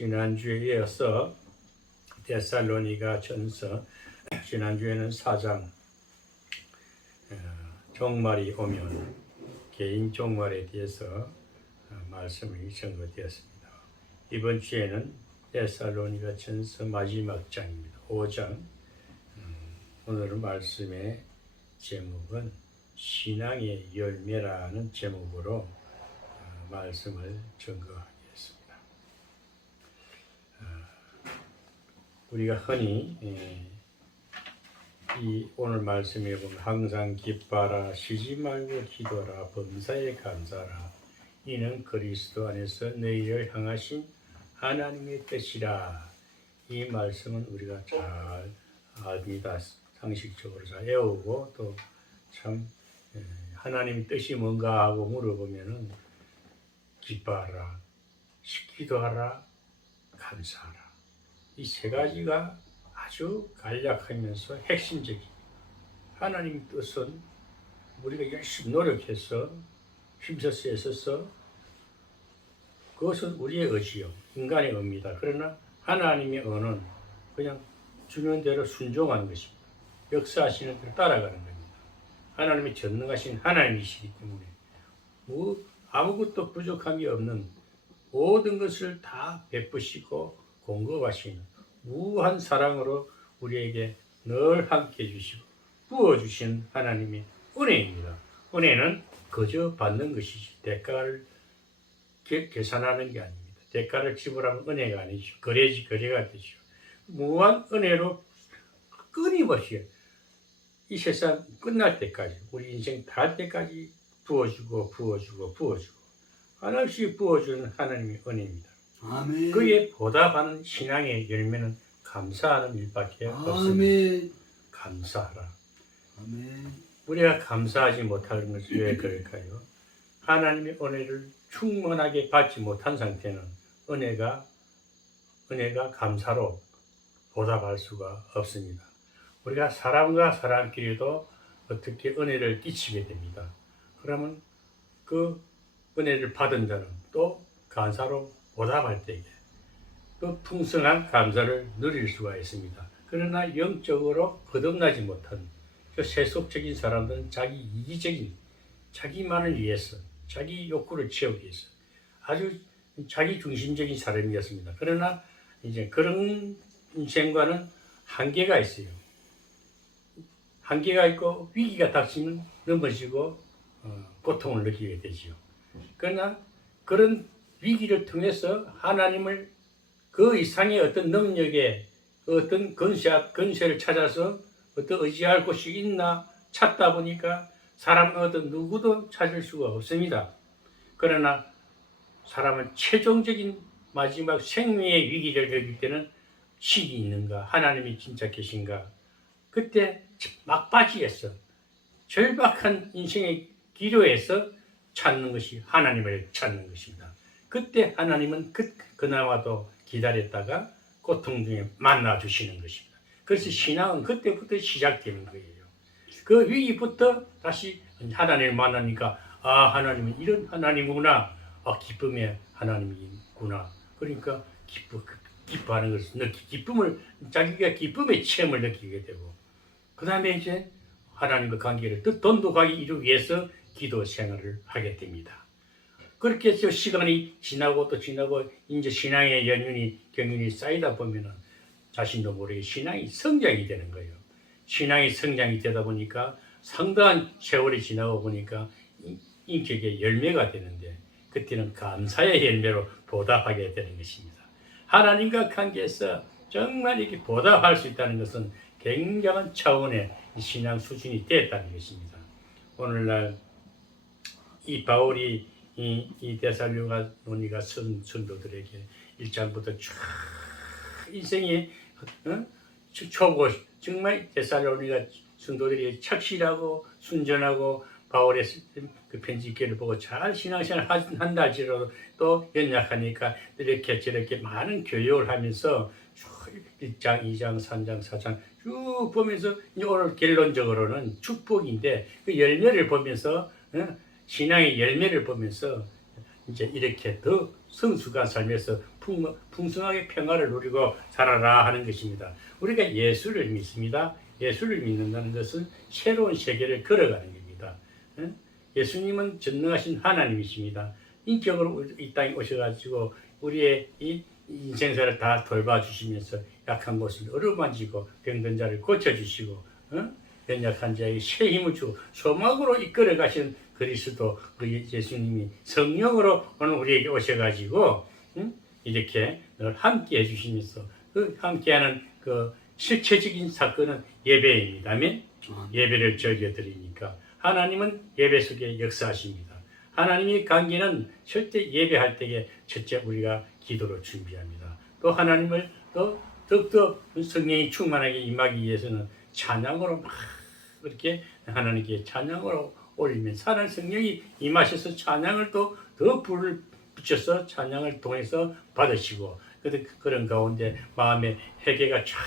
지난주에 이어서 데살로니가 전서 지난주에는 4장 종말이 오면 개인 종말에 대해서 말씀이 전거되었습니다. 이번 주에는 데살로니가 전서 마지막 장입니다. 5장. 오늘 말씀의 제목은 신앙의 열매라는 제목으로 말씀을 전거하겠습니다. 우리가 흔히 이 오늘 말씀에 보면 항상 기뻐하라, 쉬지 말고 기도하라, 범사에 감사하라, 이는 그리스도 안에서 너희를 향하신 하나님의 뜻이라. 이 말씀은 우리가 잘 압니다. 상식적으로 잘 외우고 또 참 하나님 뜻이 뭔가 하고 물어보면은 기뻐하라, 기도하라, 감사하라. 이 세 가지가 아주 간략하면서 핵심적입니다. 하나님 뜻은 우리가 열심히 노력해서 힘써서 애써서 그것은 우리의 의지요, 인간의 의입니다. 그러나 하나님의 의는 그냥 주는 대로 순종하는 것입니다. 역사하시는 대로 따라가는 겁니다. 하나님이 전능하신 하나님이시기 때문에 아무것도 부족함이 없는 모든 것을 다 베푸시고 공급하시는 무한 사랑으로 우리에게 늘 함께 해주시고 부어주신 하나님의 은혜입니다. 은혜는 거저 받는 것이지 대가를 계산하는 게 아닙니다. 대가를 지불하면 은혜가 아니죠. 거래가 되죠. 무한 은혜로 끊임없이 이 세상 끝날 때까지, 우리 인생 다 할 때까지 부어주고 하나씩 부어주는 하나님의 은혜입니다. 아멘. 그에 보답하는 신앙의 열매는 감사하는 일밖에 없습니다. 감사하라. 아멘. 우리가 감사하지 못하는 것은 왜 그럴까요? 하나님의 은혜를 충분하게 받지 못한 상태는 은혜가 감사로 보답할 수가 없습니다. 우리가 사람과 사람끼리도 어떻게 은혜를 끼치게 됩니다. 그러면 그 은혜를 받은 자는 또 감사로 보답할 때에 또 풍성한 감사를 누릴 수가 있습니다. 그러나 영적으로 거듭나지 못한 그 세속적인 사람들은 자기 이기적인, 자기만을 위해서, 자기 욕구를 채우기 위해서 아주 자기 중심적인 사람이었습니다. 그러나 이제 그런 인생과는 한계가 있어요. 한계가 있고 위기가 닥치면 넘어지고 고통을 느끼게 되지요. 그러나 그런 위기를 통해서 하나님을 그 이상의 어떤 능력에 어떤 건세를 찾아서 어떤 의지할 곳이 있나 찾다 보니까 사람은 어떤 누구도 찾을 수가 없습니다. 그러나 사람은 최종적인 마지막 생명의 위기를 겪을 때는 신이 있는가, 하나님이 진짜 계신가, 그때 막바지에서 절박한 인생의 기로에서 찾는 것이 하나님을 찾는 것입니다. 그때 하나님은 그나마도 기다렸다가 고통 중에 만나 주시는 것입니다. 그래서 신앙은 그때부터 시작되는 거예요. 그 위기부터 다시 하나님을 만나니까 하나님은 이런 하나님이구나, 기쁨의 하나님이구나. 그러니까 기뻐하는 것을 자기가 기쁨의 체험을 느끼게 되고, 그 다음에 이제 하나님과 관계를 더 돈독하게 이루기 위해서 기도 생활을 하게 됩니다. 그렇게 해서 시간이 지나고 또 지나고 이제 신앙의 경륜이 쌓이다 보면은 자신도 모르게 신앙이 성장이 되는 거예요. 신앙이 성장이 되다 보니까 상당한 세월이 지나고 보니까 인격의 열매가 되는데, 그때는 감사의 열매로 보답하게 되는 것입니다. 하나님과 관계에서 정말 이렇게 보답할 수 있다는 것은 굉장한 차원의 신앙 수준이 됐다는 것입니다. 오늘날 이 바울이 이 데살로니가 성도들에게 1장부터 쫙 인생의 초고, 정말 데살로니가 성도들이 착실하고 순전하고 바울의 그 편지기를 보고 잘 신앙생활 한다 할지라도 또 연약하니까 이렇게 저렇게 많은 교육을 하면서 1장, 2장, 3장, 4장 쭉 보면서 오늘 결론적으로는 축복인데 그 열매를 보면서 신앙의 열매를 보면서 이제 이렇게 더 성숙한 삶에서 풍성하게 평화를 누리고 살아라 하는 것입니다. 우리가 예수를 믿습니다. 예수를 믿는다는 것은 새로운 세계를 걸어가는 겁니다. 예수님은 전능하신 하나님이십니다. 인격으로 이 땅에 오셔가지고 우리의 이 인생사를 다 돌봐주시면서 약한 곳을 어루만지고 병든 자를 고쳐주시고 연약한 자에게 새 힘을 주고 소망으로 이끌어 가시는 그리스도 그 예수님이 성령으로 오늘 우리에게 오셔가지고 이렇게 늘 함께 해주시면서 그 함께하는 그 실체적인 사건은 예배입니다. 아멘? 예배를 즐겨드리니까 하나님은 예배 속에 역사하십니다. 하나님의 관계는 절대 예배할 때에 첫째 우리가 기도로 준비합니다. 또 하나님을 또 더욱더 성령이 충만하게 임하기 위해서는 찬양으로 막 그렇게 하나님께 찬양으로 올리면서 하나님 성령이 임하셔서 찬양을 또 더 불을 붙여서 찬양을 통해서 받으시고 그런 가운데 마음의 회개가 쫙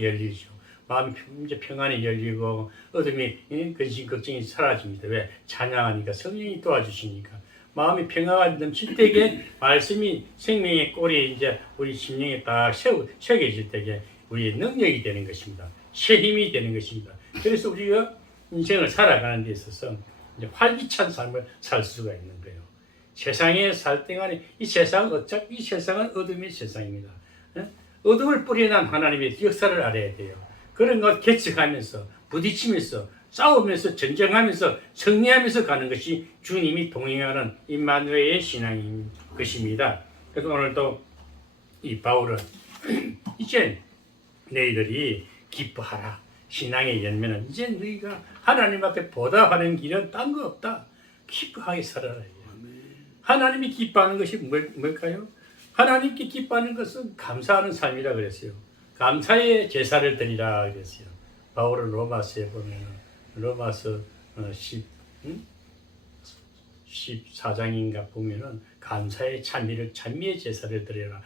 열리죠. 마음이 이제 평안이 열리고 어둠이 근심 걱정이 사라집니다. 왜? 찬양하니까 성령이 도와주시니까 마음이 평화가 넘칠 때에 말씀이 생명의 꼴이 이제 우리 심령에 딱 새겨질 때에 우리의 능력이 되는 것입니다. 새 힘이 되는 것입니다. 그래서 우리가 인생을 살아가는 데 있어서 이제 활기찬 삶을 살 수가 있는 거예요. 세상에 살 동안에 이 세상은 어차피 이 세상은 어둠의 세상입니다. 어둠을 뿌리난 하나님의 역사를 알아야 돼요. 그런 것 개척하면서 부딪히면서 싸우면서 전쟁하면서 승리하면서 가는 것이 주님이 동행하는 임마누엘의 신앙인 것입니다. 그래서 오늘도 이 바울은 이제 너희들이 기뻐하라. 신앙의 열매는 이제 너희가 하나님 앞에 보답하는 길은 딴 거 없다. 기뻐하게 살아라. 하나님이 기뻐하는 것이 뭘까요? 하나님께 기뻐하는 것은 감사하는 삶이라 그랬어요. 감사의 제사를 드리라 그랬어요. 바울은 로마서에 보면 로마서 14장인가 보면은 감사의 찬미의 제사를 드려라.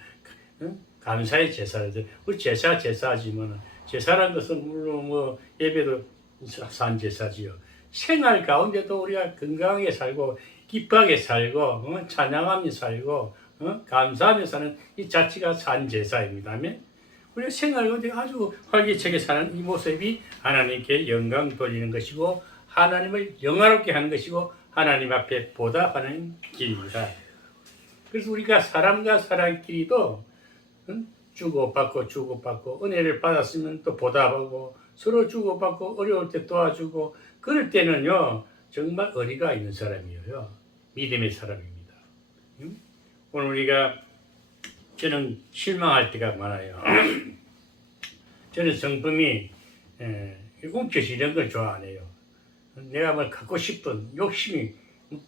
감사의 제사를 드려. 우리 제사지만은 제사라는 것은 물론 뭐 예배도 산 제사지요. 생활 가운데도 우리가 건강하게 살고 기뻐하게 살고 찬양하며 살고 감사하며 사는 이 자체가 산 제사입니다. 우리가 생활 가운데 아주 활기차게 사는 이 모습이 하나님께 영광 돌리는 것이고 하나님을 영화롭게 하는 것이고 하나님 앞에 보답하는 길입니다. 그래서 우리가 사람과 사람끼리도 주고받고 은혜를 받았으면 또 보답하고 서로 주고받고 어려울 때 도와주고 그럴 때는요 정말 어리가 있는 사람이에요. 믿음의 사람입니다. 오늘 우리가 저는 실망할 때가 많아요. 저는 성품이 움켜쥐 이런 걸 좋아 안 해요. 내가 뭘 갖고 싶은 욕심이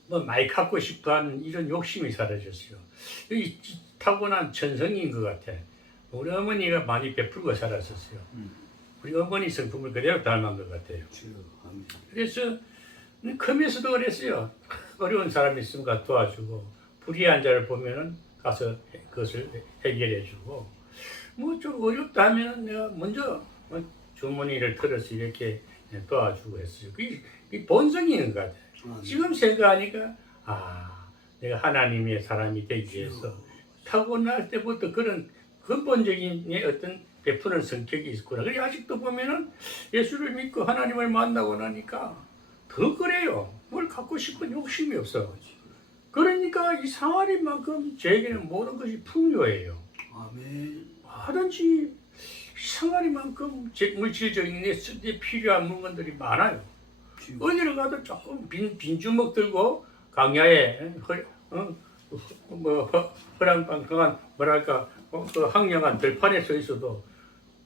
뭐 많이 갖고 싶어하는 이런 욕심이 사라졌어요. 이 타고난 천성인 것 같아. 우리 어머니가 많이 베풀고 살았었어요. 우리 어머니 성품을 그대로 닮은 것 같아요. 그래서 크면서도 그랬어요. 어려운 사람이 있으면 가서 도와주고 불의한 자를 보면은 가서 그것을 해결해주고 뭐 좀 어렵다 하면은 내가 먼저 주머니를 털어서 이렇게 도와주고 했어요. 그게 본성인 것 같아요. 지금 생각하니까 내가 하나님의 사람이 되기 위해서 타고날 때부터 그런 근본적인 어떤 베푸는 성격이 있구나. 그래 아직도 보면은 예수를 믿고 하나님을 만나고 나니까 더 그래요. 뭘 갖고 싶은 욕심이 없어. 그러니까 이 상아리만큼 저에게는 모든 것이 풍요해요. 아멘. 하든지 상아리만큼 물질적인 데 필요한 물건들이 많아요. 어디를 가도 조금 빈 주먹 들고 강야에 허랑방강한 뭐랄까 그 황량한 들판에 서 있어도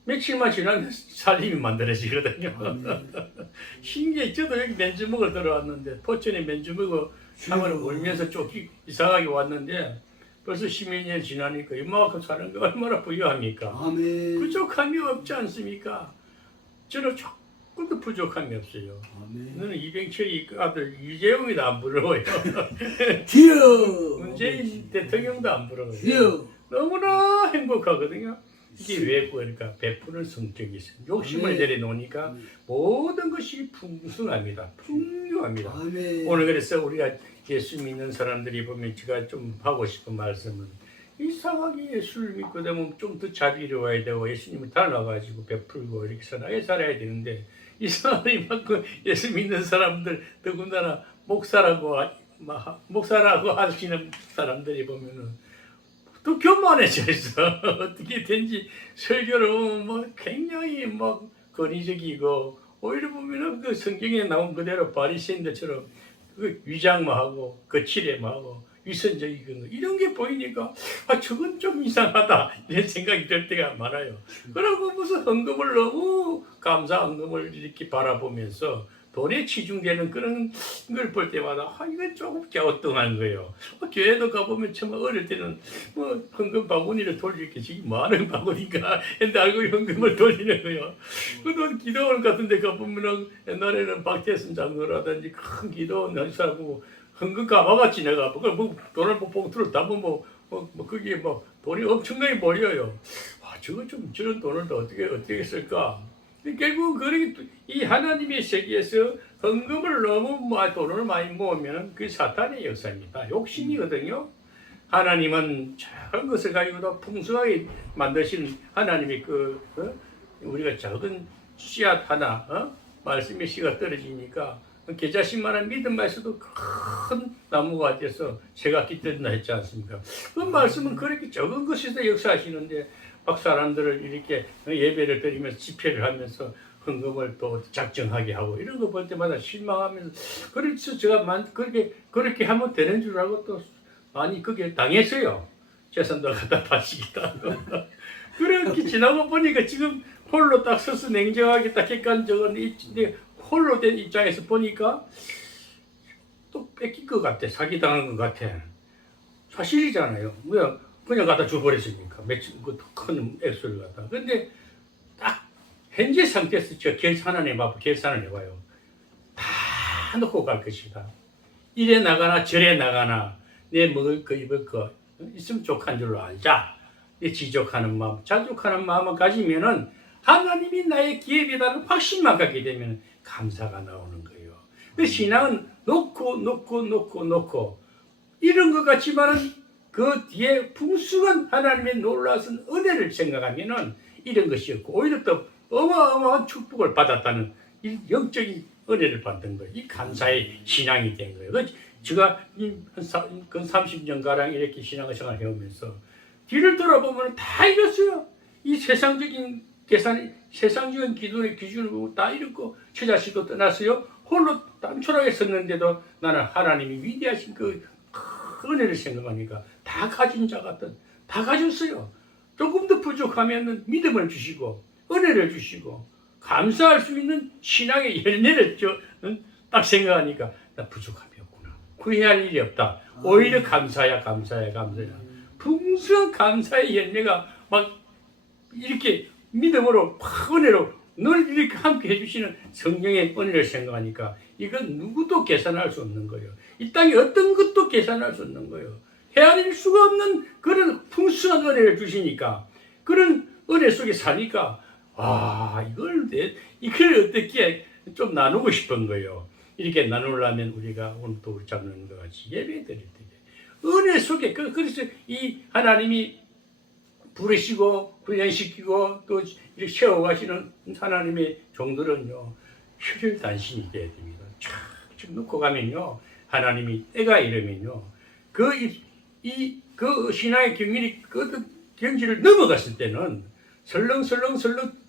며칠만 지나면 살림이 만들어지거든요. 신기해. 저도 여기 맨주먹을 들어왔는데 포천에 맨주먹을 상을 울면서 쫓기 이상하게 왔는데 벌써 12년 지나니까 이만큼 사는 게 얼마나 부유합니까? 아멘. 부족함이 없지 않습니까? 저는 조금도 부족함이 없어요. 아멘. 너는 이병철이 아들 이재용이도 안 부러워요. 기여. 문재인 대통령도 안 부러워요. 기여. 너무나 행복하거든요. 이게 왜 그러니까 베푸는 성격이 있어요. 욕심을 아멘. 내려놓으니까 모든 것이 풍성합니다. 풍요합니다. 아멘. 오늘 그래서 우리가 예수 믿는 사람들이 보면 제가 좀 하고 싶은 말씀은 이상하게 예수를 믿고 되면 좀 더 잘 이루어야 되고 예수님을 닮아가지고 베풀고 이렇게 선하게 살아야 되는데 이상하게 그 예수 믿는 사람들 더군다나 목사라고 하시는 사람들이 보면은 또 교만해져 있어. 어떻게 된지 설교를 보면 뭐 굉장히 뭐 권위적이고 오히려 보면은 그 성경에 나온 그대로 바리새인들처럼 그 위장마하고 거칠애마하고 위선적이고 이런 게 보이니까 아 저건 좀 이상하다 이런 생각이 들 때가 많아요. 그러고 무슨 헌금을 너무 감사 헌금을 이렇게 바라보면서 돈에 치중되는 그런 걸 볼 때마다 아 이건 조금 갸우뚱한 거예요. 교회도 가보면 정말 어릴 때는 뭐 헌금 바구니를 돌릴 게 지금 많은 바구니인가 했는데 알고 헌금을 돌리는 거예요. 그돈 기도원 같은 데 가보면은 옛날에는 박태선 장로라든지 큰 기도원 한 사람하고 헌금 가마같이 내가 뭐 돈을 뭐 봉투를 담으면 뭐 그게 뭐 돈이 엄청나게 몰려요. 아 저거 좀 저런 돈을 또 어떻게 쓸까? 결국 그렇게 이 하나님의 세계에서 헌금을 너무 돈을 많이 모으면 그 사탄의 역사입니다. 욕심이거든요. 하나님은 작은 것을 가지고도 풍성하게 만드신 하나님의 우리가 작은 씨앗 하나 말씀의 씨가 떨어지니까 계자신만한 믿음만에서도 큰 나무가 돼서 새가 깃든다 했지 않습니까? 그 말씀은 그렇게 적은 것에서 역사하시는데 막 사람들을 이렇게 예배를 드리면서 집회를 하면서 헌금을 또 작정하게 하고 이런 거 볼 때마다 실망하면서 그래서 제가 그렇게 하면 되는 줄 알고 또 많이 그게 당했어요. 재산도 갖다 바치기도 하고 그렇게 지나고 보니까 지금 홀로 딱 서서 냉정하게 딱 객관적인 홀로 된 입장에서 보니까 또 뺏긴 것 같아. 사기당한 것 같아. 사실이잖아요. 왜 그냥 갖다 줘버렸으니까. 큰 액수를 갖다. 근데 딱 현재 상태에서 저 계산을 해봐요. 다 놓고 갈 것이다. 이래 나가나 저래 나가나 내 먹을 거 입을 거 있으면 족한 줄로 알자. 내 지족하는 마음, 자족하는 마음을 가지면은 하나님이 나의 기업이라는 확신만 갖게 되면 감사가 나오는 거예요. 그 신앙은 놓고 이런 것 같지만은 그 뒤에 풍성한 하나님의 놀라운 은혜를 생각하면은 이런 것이 없고 오히려 또 어마어마한 축복을 받았다는 이 영적인 은혜를 받는 거예요. 이 감사의 신앙이 된 거예요. 제가 한 30년가량 이렇게 신앙생활 해오면서 뒤를 돌아보면 다 이랬어요. 이 세상적인 세상적인 기준을 보고 다 잃었고 처자식도 떠났어요. 홀로 단촐하게 섰는데도 나는 하나님이 위대하신 그 은혜를 생각하니까 다 가진 자 같은 다 가졌어요. 조금 더 부족하면 믿음을 주시고 은혜를 주시고 감사할 수 있는 신앙의 열매를 딱 생각하니까 나 부족함이 없구나. 후회할 일이 없다. 오히려 감사야. 풍성한 감사의 열매가 막 이렇게 믿음으로 은혜로 늘 이렇게 함께 해주시는 성령의 은혜를 생각하니까 이건 누구도 계산할 수 없는 거예요. 이 땅에 어떤 것도 계산할 수 없는 거예요. 헤아릴 수가 없는 그런 풍성한 은혜를 주시니까 그런 은혜 속에 사니까 이걸 어떻게 좀 나누고 싶은 거예요. 이렇게 나누려면 우리가 오늘 또 잡는 것 같이 예배 드릴 때 은혜 속에 그래서 이 하나님이 부르시고 훈련시키고 또 이렇게 세워가시는 하나님의 종들은요 혈혈단신이 돼야 됩니다. 쫙 놓고 가면요 하나님이 때가 이르면요 그 신앙의 경지를 넘어갔을 때는 설렁설렁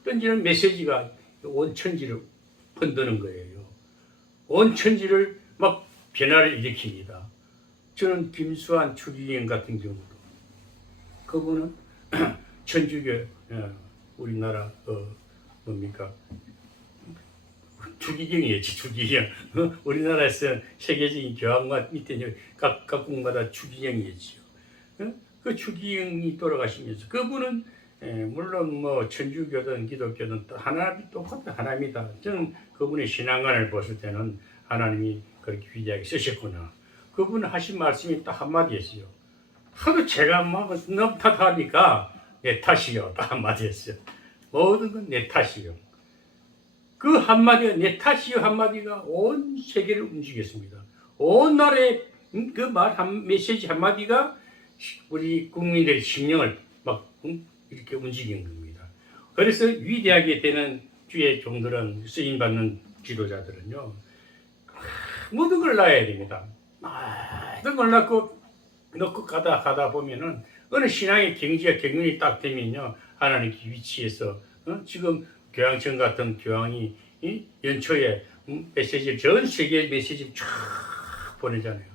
던지는 메시지가 온 천지를 흔드는 거예요. 온 천지를 막 변화를 일으킵니다. 저는 김수환 추기경 같은 경우도 그분은 천주교 우리나라 뭡니까 추기경 우리나라에서 세계적인 교황과 밑에 각국마다 추기경이었지요. 그 추기경이 돌아가시면서 그분은 물론 뭐 천주교든 기독교든 하나님이 똑같은 하나님이다. 저는 그분의 신앙관을 봤을 때는 하나님이 그렇게 위대하게 쓰셨구나. 그분은 하신 말씀이 딱 한마디였어요. 하도 제가 막 너무 탓하니까 내 탓이요. 딱 한마디였어요. 모든 건 내 탓이요. 그 한마디가 내 탓이요 한마디가 온 세계를 움직였습니다. 온 나라의 그 말 메시지 한마디가 우리 국민들의 심령을 막 이렇게 움직이는 겁니다. 그래서 위대하게 되는 주의 종들은 쓰임받는 지도자들은요 모든 걸 놔야 됩니다. 모든 걸 넣고 가다 보면은 어느 신앙의 경지가 경륜이 딱 되면요 하나님 위치에서 지금 교황청 같은 교황이 연초에 메시지를 전 세계 메시지를 쫙 보내잖아요.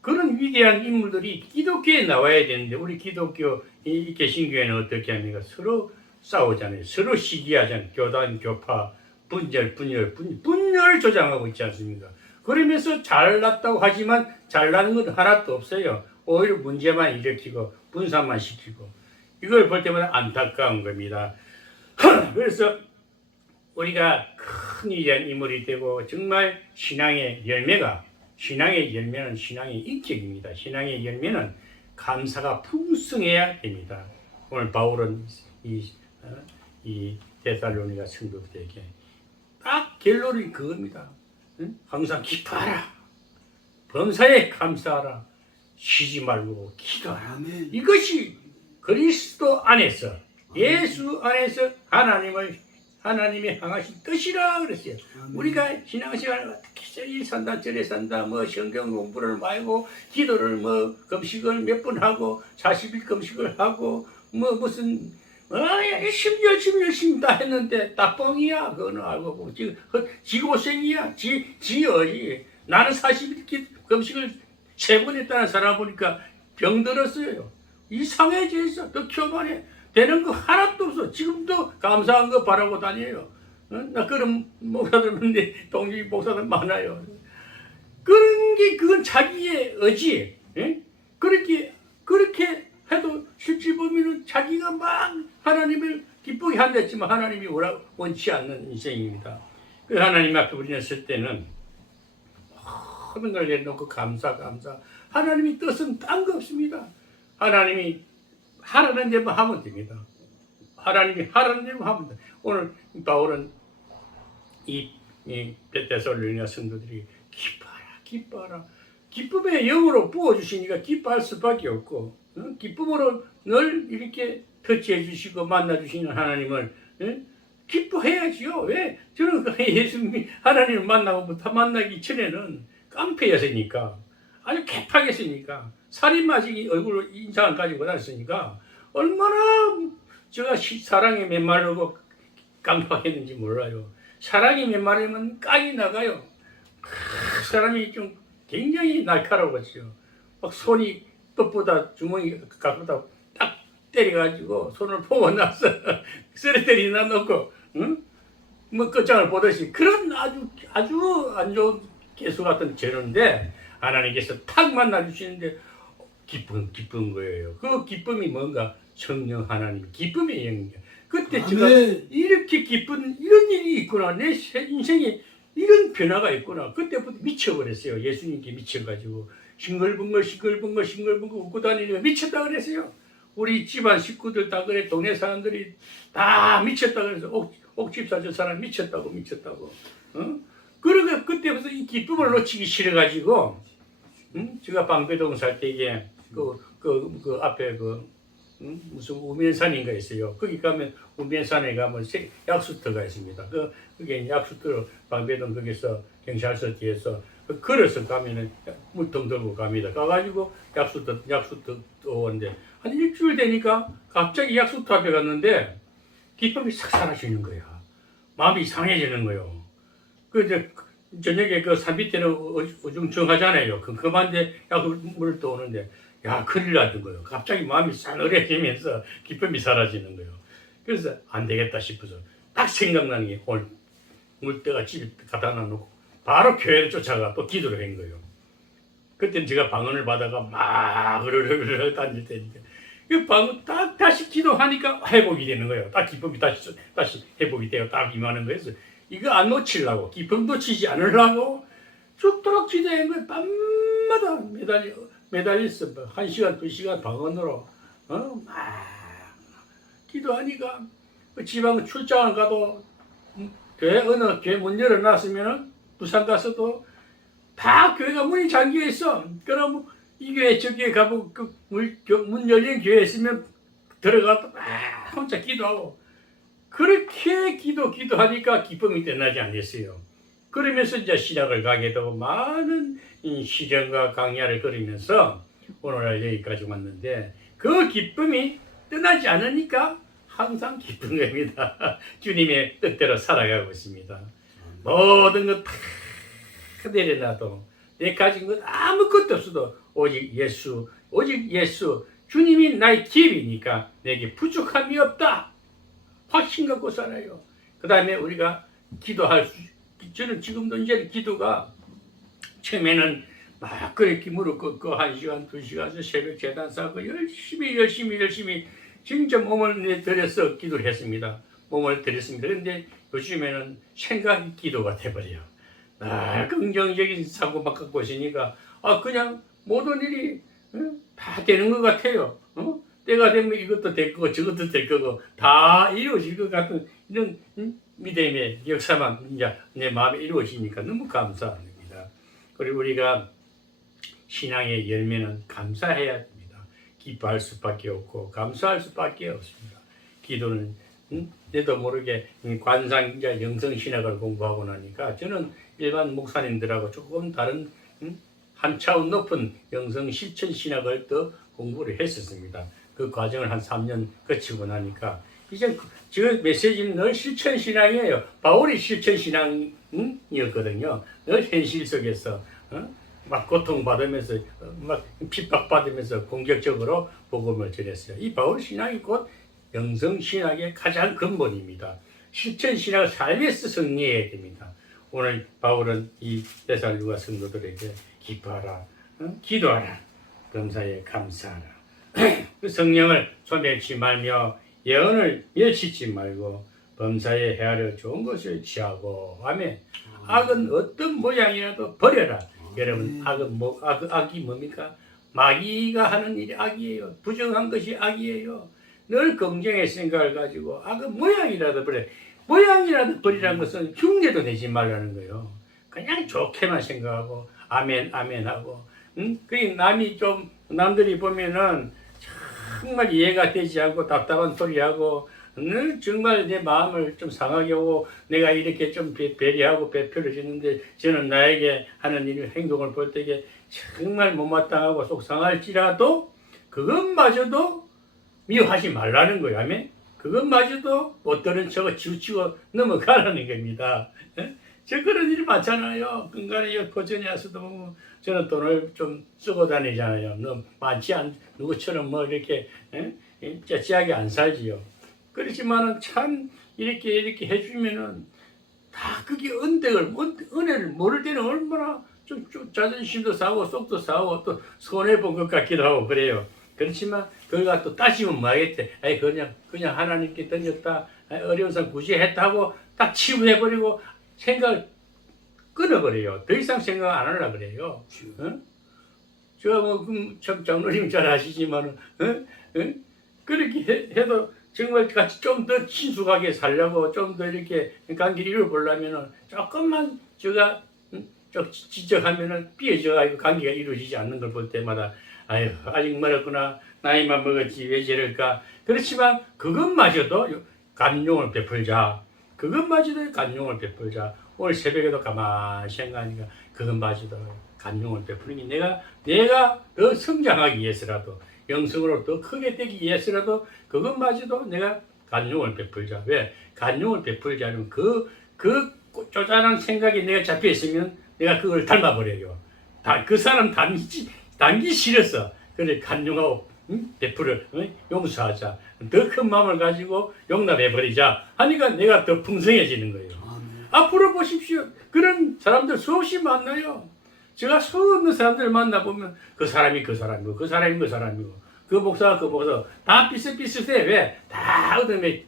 그런 위대한 인물들이 기독교에 나와야 되는데 우리 기독교 이 개신교회는 어떻게 합니까? 서로 싸우잖아요. 서로 시기하잖아요. 교단, 교파, 분열을 조장하고 있지 않습니까? 그러면서 잘났다고 하지만 잘나는 건 하나도 없어요. 오히려 문제만 일으키고 분산만 시키고 이걸 볼 때마다 안타까운 겁니다. 그래서 우리가 큰 위대한 인물이 되고 정말 신앙의 열매는 신앙의 인격입니다. 신앙의 열매는 감사가 풍성해야 됩니다. 오늘 바울은 이 데살로니가 성도들에게 딱 결론이 그겁니다. 항상 기뻐하라. 범사에 감사하라. 쉬지 말고 기도하라. 아멘. 이것이 그리스도 안에서 예수 안에서 하나님의 향하신 뜻이라 그랬어요. 아멘. 우리가 신앙생활을 이리 산다 저리 산다 뭐 성경 공부를 말고 기도를 뭐 금식을 몇 번 하고 40일 금식을 하고 뭐 무슨 열심히 다 했는데 다 뻥이야. 그거는 알고 보고 지고생이야. 지어지. 나는 40일 금식을 3번 했다는 사람 보니까 병들었어요. 이상해져 또 교만해. 되는 거 하나도 없어. 지금도 감사한 거 바라고 다녀요. 나 그런 목사들 있는데 동지 목사들 많아요. 그건 자기의 의지. 그렇게 해도 실제 보면은 자기가 막 하나님을 기쁘게 한댔지만 하나님이 원치 않는 인생입니다. 그 하나님 앞에 우리는 설 때는 모든 걸 내놓고 감사. 하나님이 뜻은 딴 거 없습니다. 하나님이 하라는 대로 하면 됩니다. 하나님이 하라는 대로 하면 됩니다. 오늘 바울은 이 데살로니가 성도들이 기뻐하라. 기쁨의 영으로 부어주시니까 기뻐할 수밖에 없고 기쁨으로 늘 이렇게 터치해 주시고 만나 주시는 하나님을 기뻐해야지요. 왜? 저는 예수님이 하나님을 만나기 전에는 깡패였으니까 아주 개팍했으니까 살인마지 얼굴로 인상을 가지고 다녔으니까 얼마나 제가 사랑에 메마르고 깡패했는지 몰라요. 사랑이 메마르면 깡이 나가요. 그 사람이 좀 굉장히 날카로웠죠. 막 손이 떡보다 주머니 갖고다 딱 때려가지고 손을 포고 나서 쓰레기나 넣고 뭐 끝장을 보듯이 그런 아주 안 좋은 개수 같은 죄인데 하나님께서 탁 만나주시는데 기쁜 거예요. 그 기쁨이 뭔가 성령 하나님 기쁨의 영이에요. 그때 아멘. 제가 이렇게 기쁜 이런 일이 있구나. 내 인생에 이런 변화가 있구나. 그때부터 미쳐버렸어요. 예수님께 미쳐가지고 싱글벙글 웃고 다니는 미쳤다 그랬어요. 우리 집안 식구들 다 그래. 동네 사람들이 다 미쳤다 그래서 옥집사 저 사람 미쳤다고. 그러니까 그때부터 이 기쁨을 놓치기 싫어가지고 제가 방배동 살 때에 그 앞에 무슨 우면산인가 있어요. 거기 가면 우면산에 가면 약수터가 있습니다. 그게 약수터 방배동 거기서 경찰서 뒤에서 걸어서 가면은 물통 들고 갑니다. 가가지고 약수터 오는데 한 일주일 되니까 갑자기 약수터 앞에 갔는데 기쁨이 싹 사라지는 거야. 마음이 이상해지는 거예요. 저녁에 그 산 밑에는 어중청하잖아요. 그만데 약물을 또 오는데 큰일 났던 거예요. 갑자기 마음이 싸늘해지면서 기쁨이 사라지는 거예요. 그래서 안 되겠다 싶어서 딱 생각나는 게 오늘 물때가 집에 갖다 놔놓고 바로 교회를 쫓아가 또 기도를 한 거예요. 그때는 제가 방언을 받아가 막 으르르르 다닐 때니까 그 방언 딱 다시 기도하니까 회복이 되는 거예요. 딱 기쁨이 다시 회복이 되고 딱 임하는 거예요. 그래서 이거 안 놓치려고 기쁨 놓치지 않으려고 죽도록 기도한 거예요. 밤마다 매달렸어. 1시간, 2시간 방언으로 막 기도하니까 지방 출장을 가도 어느 교회 문 열어놨으면 부산 가서도 다 교회가 문이 잠겨 있어. 그럼 이 교회 저 교회 가고 문 열린 교회 있으면 들어가서 막 혼자 기도하고 그렇게 기도하니까 기쁨이 떠나지 않았어요. 그러면서 이제 신학을 가게 되고 많은 시련과 강야를 걸으면서 오늘날 여기까지 왔는데 그 기쁨이 떠나지 않으니까 항상 기쁜 겁니다. 주님의 뜻대로 살아가고 있습니다. 모든 것 다 내려놔도 내 가진 것 아무것도 없어도 오직 예수 주님이 나의 길이니까 내게 부족함이 없다. 확신 갖고 살아요. 그 다음에 우리가 저는 지금도 이제 기도가 처음에는 막 그렇게 무릎 꿇고 1시간, 2시간 새벽 재단 쌓고 열심히 진짜 몸을 내들여서 기도를 했습니다. 몸을 들였습니다. 그런데 요즘에는 생각이 기도가 돼버려요. 긍정적인 사고 막 갖고 있으니까 그냥 모든 일이 다 되는 것 같아요. 때가 되면 이것도 될 거고 저것도 될 거고 다 이루어질 것 같은 이런 믿음의 역사만 이제 내 마음에 이루어지니까 너무 감사합니다. 그리고 우리가 신앙의 열매는 감사해야 됩니다. 기뻐할 수밖에 없고 감사할 수밖에 없습니다. 기도는 내도 모르게 관상자 영성신학을 공부하고 나니까 저는 일반 목사님들하고 조금 다른 한 차원 높은 영성실천신학을 또 공부를 했었습니다. 그 과정을 한 3년 거치고 나니까 이제 저 메시지는 늘 실천신앙이에요. 바울이 실천신앙이었거든요. 늘 현실 속에서 막 고통받으면서 막 핍박받으면서 공격적으로 복음을 전했어요. 이 바울 신앙이 곧 영성신학의 가장 근본입니다. 실천신학을 삶에서 승리해야 됩니다. 오늘 바울은 이 데살로니가 성도들에게 기뻐하라, 기도하라, 범사에 감사하라. 그 성령을 소멸치 말며 예언을 멸치지 말고 범사에 헤아려 좋은 것을 취하고 하며 악은 어떤 모양이라도 버려라. 여러분 악이 뭡니까? 마귀가 하는 일이 악이에요. 부정한 것이 악이에요. 늘 긍정의 생각을 가지고 악은 모양이라도 버려. 모양이라도 버리라는 것은 흉내도 내지 말라는 거예요. 그냥 좋게만 생각하고 아멘 하고 그게 남들이 보면은 정말 이해가 되지 않고 답답한 소리하고 정말 내 마음을 좀 상하게 하고 내가 이렇게 좀 배려하고 배표를 주는데 저는 나에게 하는 일 행동을 볼 때에 정말 못마땅하고 속상할지라도 그것마저도 미워하지 말라는 거예요. 아멘? 그것마저도 못 들은 척을 치우치고 넘어가라는 겁니다. 저 그런 일이 많잖아요. 근간에 고전에 와서도 저는 돈을 좀 쓰고 다니잖아요. 너무 많지 않 누구처럼 뭐 이렇게 째째하게 안 살지요. 그렇지만은 참 이렇게 해주면은 다 그게 은혜를 모를 때는 얼마나 좀 자존심도 상하고 속도 상하고 또 손해 본 것 같기도 하고 그래요. 그렇지만 그가 또 따지면 뭐 하겠대. 그냥 하나님께 던졌다. 어려운 상황 구제했다고 딱 치부해버리고 생각을 끊어버려요. 더 이상 생각 안 하려고 그래요. 참 장로님 잘 아시지만 그렇게 해도 정말 같이 좀 더 친숙하게 살려고 좀 더 이렇게 관계를 이루어보려면 조금만 제가 지적하면은 삐어져가지고 관계가 이루어지지 않는 걸 볼 때마다 아직 멀었구나. 나이만 먹었지 왜 저럴까. 그렇지만 그것마저도 간용을 베풀자. 오늘 새벽에도 가만히 생각하니까 그것마저도 간용을 베푸는 게 내가 더 성장하기 위해서라도 영성으로 더 크게 되기 위해서라도 그것마저도 내가 간용을 베풀자. 왜? 간용을 베풀자면 그 쪼잔한 생각이 내가 잡혀 있으면 내가 그걸 닮아버려요. 그 사람 닮기 싫었어. 그래 간용하고 베풀어 용서하자. 더 큰 마음을 가지고 용납해버리자 하니까 내가 더 풍성해지는 거예요. 앞으로 보십시오. 그런 사람들 수없이 만나요. 제가 수없는 사람들 만나보면 그 사람이 그 사람이고 그 목사가 다 비슷비슷해. 왜? 다 얻음에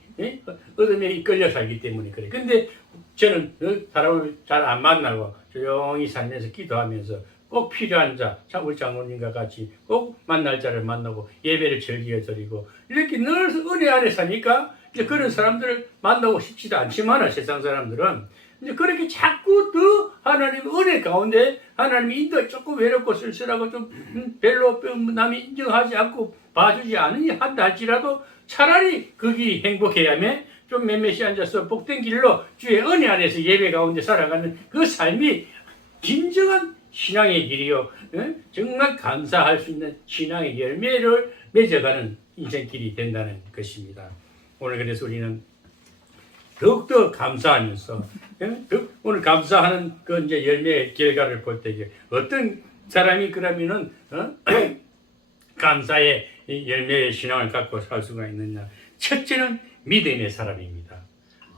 이끌려 살기 때문에 그래. 근데 저는 사람을 잘 안 만나고 조용히 살면서 기도하면서 꼭 필요한 자, 우리 장로님과 같이 꼭 만날 자를 만나고 예배를 즐겨 드리고 이렇게 늘 은혜 안에 사니까 이제 그런 사람들을 만나고 싶지도 않지만 세상 사람들은 이제 그렇게 자꾸 더 하나님 은혜 가운데 하나님이 인도 조금 외롭고 쓸쓸하고 좀 별로 남이 인정하지 않고 봐주지 않으니 한다 할지라도 차라리 그 길이 행복해야매 좀 몇몇이 앉아서 복된 길로 주의 은혜 안에서 예배 가운데 살아가는 그 삶이 진정한 신앙의 길이요. 정말 감사할 수 있는 신앙의 열매를 맺어가는 인생길이 된다는 것입니다. 오늘 그래서 우리는 더욱더 감사하면서 오늘 감사하는 그 이제 열매의 결과를 볼 때 어떤 사람이 그러면은 감사의 열매의 신앙을 갖고 살 수가 있느냐? 첫째는 믿음의 사람입니다.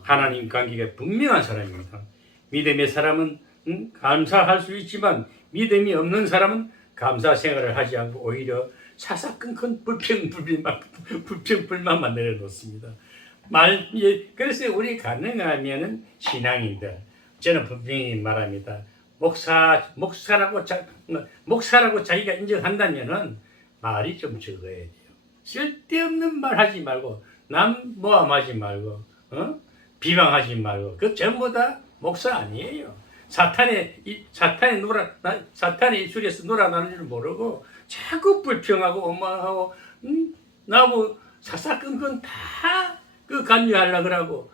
하나님 관계가 분명한 사람입니다. 믿음의 사람은 감사할 수 있지만 믿음이 없는 사람은 감사 생활을 하지 않고 오히려 사사건건 불평불만만 내려놓습니다. 그래서 우리 가능하면은 신앙인들, 저는 분명히 말합니다. 목사라고 자기가 인정한다면은 말이 좀 적어야 돼요. 쓸데없는 말 하지 말고, 남 모함하지 말고, 비방하지 말고, 그 전부 다 목사 아니에요. 사탄의 입술에서 놀아나는 줄 모르고, 자꾸 불평하고, 원망하고, 나무 사사건건 다 그 간유하려고 그러고,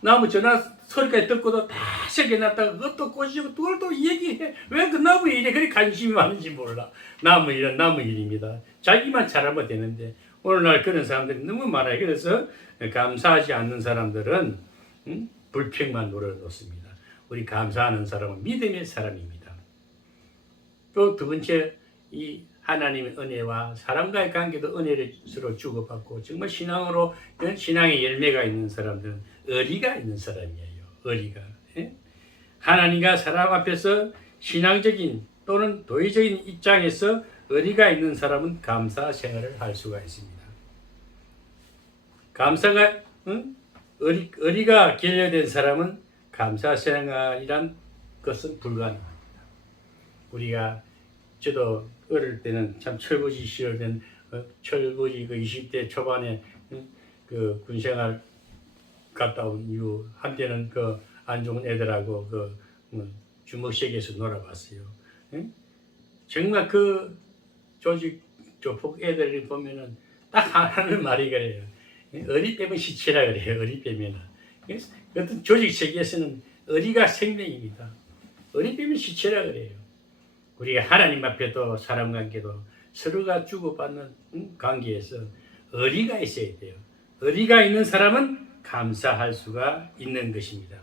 나무 전화 소리까지 듣고도 다 새겨놨다가 그것도 꼬시고 그걸 또 얘기해. 왜 그 나무 일에 그렇게 관심이 많은지 몰라. 나무 일은 나무 일입니다. 자기만 잘하면 되는데 오늘날 그런 사람들이 너무 많아요. 그래서 감사하지 않는 사람들은 불평만 노려놓습니다. 우리 감사하는 사람은 믿음의 사람입니다. 또 두 번째, 이 하나님의 은혜와 사람과의 관계도 은혜를 서로 주고받고 정말 신앙으로 신앙의 열매가 있는 사람들은 의리가 있는 사람이에요. 의리가. 하나님과 사람 앞에서 신앙적인 또는 도의적인 입장에서 의리가 있는 사람은 감사 생활을 할 수가 있습니다. 감사가 의리가 결여된 사람은 감사 생활이란 것은 불가능합니다. 우리가 저도 어릴 때는 참 철부지 시절된 철부지 그 20대 초반에 그 군생활 갔다 온 이후 한때는 그 안 좋은 애들하고 그 주먹시계에서 놀아봤어요. 정말 그 조직 조폭 애들을 보면은 딱 하는 말이 그래요. 어리 빼면 시체라 그래요. 어리 빼면은. 어떤 조직 세계에서는 어리가 생명입니다. 어리 빼면 시체라 그래요. 우리가 하나님 앞에도 사람 관계도 서로가 주고받는 관계에서 의리가 있어야 돼요. 의리가 있는 사람은 감사할 수가 있는 것입니다.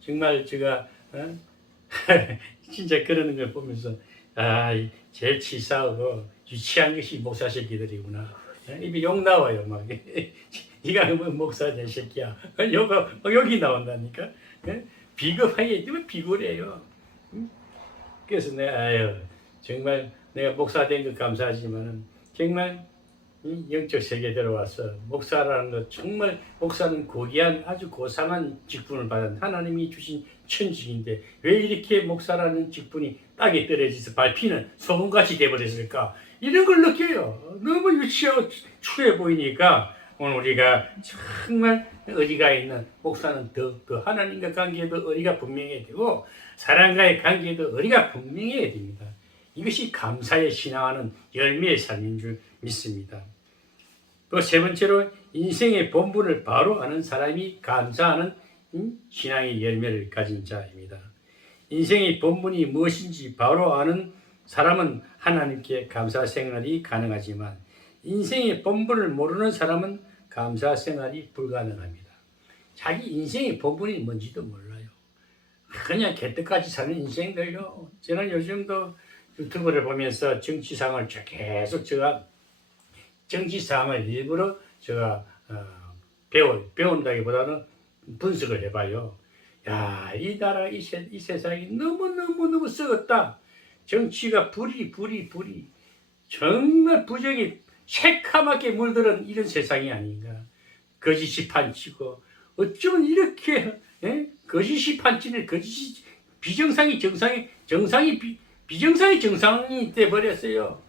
정말 제가 진짜 그러는 걸 보면서 제일 치사하고 유치한 것이 목사 새끼들이구나. 입에 욕 나와요. 막 네가 뭐 목사냐 새끼야. 여기 나온다니까. 비겁하게 되면 비굴해요. 그래서 내가 정말 내가 목사 된 것 감사하지만은 정말 영적 세계에 들어와서 목사라는 것 정말 목사는 고귀한 아주 고상한 직분을 받은 하나님이 주신 천직인데 왜 이렇게 목사라는 직분이 땅에 떨어져서 밟히는 소금같이 돼버렸을까? 이런 걸 느껴요. 너무 유치하고 추해 보이니까 오늘 우리가 정말 의리가 있는 목사는 더욱더 하나님과 관계에도 의리가 분명해야 되고 사람과의 관계에도 의리가 분명해야 됩니다. 이것이 감사에 신앙하는 열매의 삶인 줄 믿습니다. 또 세 번째로 인생의 본분을 바로 아는 사람이 감사하는 신앙의 열매를 가진 자입니다. 인생의 본분이 무엇인지 바로 아는 사람은 하나님께 감사 생활이 가능하지만 인생의 본분을 모르는 사람은 감사 생활이 불가능합니다. 자기 인생의 본분이 뭔지도 몰라요. 그냥 개떡같이 사는 인생들요. 저는 요즘도 유튜브를 보면서 정치상을 계속 정치상을 일부러 제가 배운다기보다는 분석을 해봐요. 야, 이 나라, 이 세상이 너무 썩었다. 정치가 불이 정말 부정이 새카맣게 물들은 이런 세상이 아닌가. 거짓이 판치고 어쩌면 이렇게 거짓이 판치는 거짓이 비정상이 정상이 비정상이 정상이 돼버렸어요.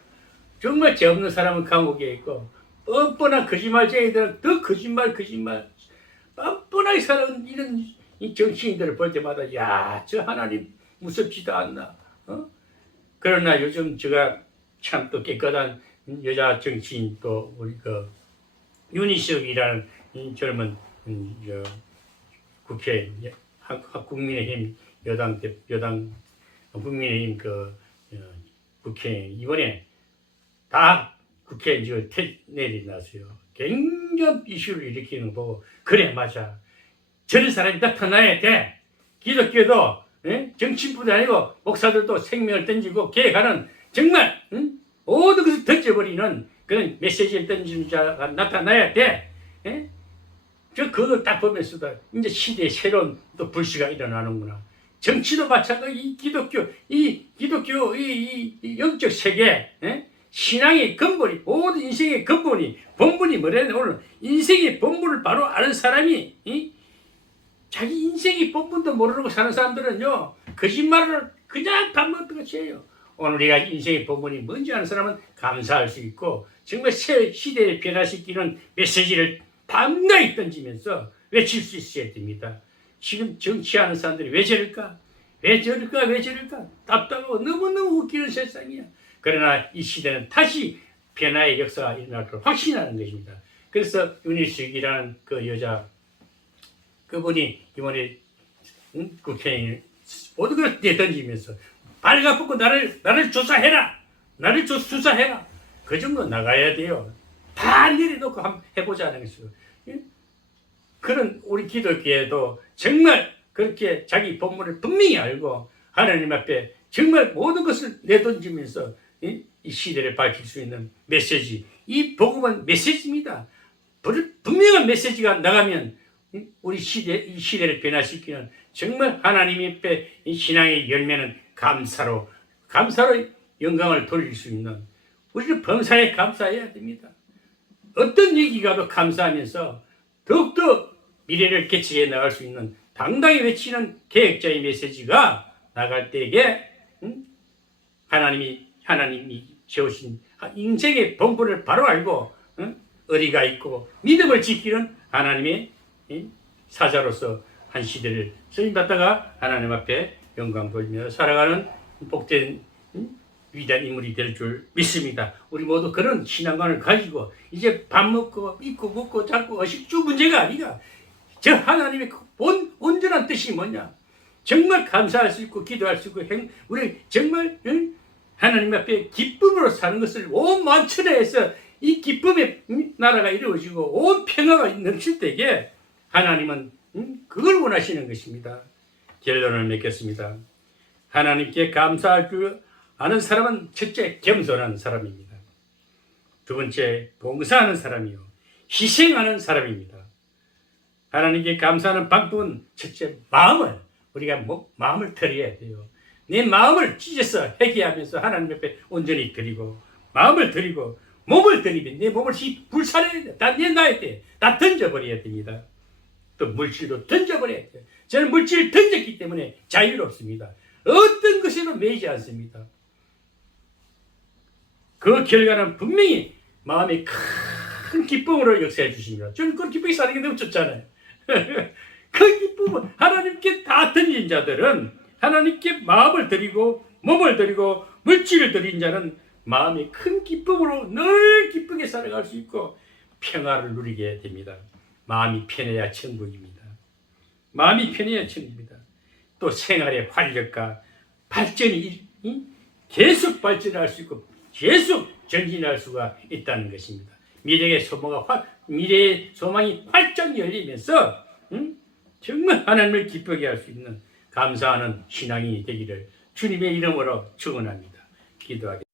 정말 죄 없는 사람은 감옥에 있고 뻔뻔한 거짓말쟁이들은 더 거짓말 뻔뻔하게 사는 이런 이 정치인들을 볼 때마다 야, 저 하나님 무섭지도 않나. 그러나 요즘 제가 참 또 깨끗한 여자 정치인 또 우리 그 윤희석이라는 이 젊은 국회 국민의힘 여당 국민의힘 국회 이번에 다 국회 이제 내리 났어요. 굉장히 이슈를 일으키는 거 보고 그래 맞아. 저런 사람이 나타나야 돼. 기독교도 정치인뿐 아니고 목사들도 생명을 던지고 계획하는 정말 모든 것을 던져버리는 그런 메시지를 던지는 자가 나타나야 돼. 저 그걸 딱 보면서도 이제 시대에 새로운 또 불씨가 일어나는구나. 정치도 마찬가지. 이 기독교 이 영적 세계, 신앙의 근본이 모든 인생의 근본이 본분이 뭐래냐 오늘 인생의 본분을 바로 아는 사람이 자기 인생의 본분도 모르고 사는 사람들은요 거짓말을 그냥 밥 먹던 것이 해요. 오늘 우리가 인생의 본분이 뭔지 아는 사람은 감사할 수 있고 정말 새 시대를 변화시키는 메시지를 담나히 던지면서 외칠 수 있어야 됩니다. 지금 정치하는 사람들이 왜 저럴까? 답답하고 너무너무 웃기는 세상이야. 그러나 이 시대는 다시 변화의 역사가 일어날 걸 확신하는 것입니다. 그래서 윤희숙이라는 그 여자 그분이 이번에 국회의원 모든 걸 내던지면서 발가벗고 나를 조사해라. 수사해라. 그 정도 나가야 돼요. 다 내려놓고 한번 해보자는 것이고. 그런 우리 기독교에도 정말 그렇게 자기 본분을 분명히 알고 하나님 앞에 정말 모든 것을 내던지면서 이 시대를 밝힐 수 있는 메시지. 이 복음은 메시지입니다. 분명한 메시지가 나가면 우리 이 시대를 변화시키는 정말 하나님 앞에 이 신앙의 열매는 감사로 영광을 돌릴 수 있는 우리는 범사에 감사해야 됩니다. 어떤 얘기가도 감사하면서 더욱더 미래를 개척해 나갈 수 있는 당당히 외치는 계획자의 메시지가 나갈 때에 하나님이 세우신 인생의 본분을 바로 알고 의리가 있고 믿음을 지키는 하나님의 사자로서 한 시대를 쓰임받다가 하나님 앞에 영광 돌리며 살아가는 복된 위대한 인물이 될 줄 믿습니다. 우리 모두 그런 신앙관을 가지고 이제 밥 먹고 입고 먹고 자꾸 어식주 문제가 아니라 저 하나님의 온전한 뜻이 뭐냐. 정말 감사할 수 있고 기도할 수 있고 우리 정말 하나님 앞에 기쁨으로 사는 것을 온 만천하에서 이 기쁨의 나라가 이루어지고 온 평화가 넘칠 때에 하나님은 그걸 원하시는 것입니다. 결론을 맺겠습니다. 하나님께 감사할 줄 아는 사람은 첫째 겸손한 사람입니다. 두 번째 봉사하는 사람이요 희생하는 사람입니다. 하나님께 감사하는 방법은 첫째 우리가 마음을 드려야 돼요. 내 마음을 찢어서 회개하면서 하나님 옆에 온전히 드리고 마음을 드리고 몸을 드리면 내 몸을 불살해야 돼. 다 내놔야 돼. 다 던져버려야 됩니다. 또 물질도 던져버려야 돼. 저는 물질을 던졌기 때문에 자유롭습니다. 어떤 것에도 매이지 않습니다. 그 결과는 분명히 마음의 큰 기쁨으로 역사해 주십니다. 저는 그 기쁨이 사는 게 너무 좋잖아요. 그 기쁨은 하나님께 다 던진 자들은 하나님께 마음을 드리고 몸을 드리고 물질을 드린 자는 마음의 큰 기쁨으로 늘 기쁘게 살아갈 수 있고 평화를 누리게 됩니다. 마음이 편해야 천국입니다. 또 생활의 활력과 발전이 계속 발전할 수 있고 계속 전진할 수가 있다는 것입니다. 미래의 소망이 활짝 열리면서 정말 하나님을 기쁘게 할 수 있는 감사하는 신앙이 되기를 주님의 이름으로 축원합니다. 기도하겠습니다.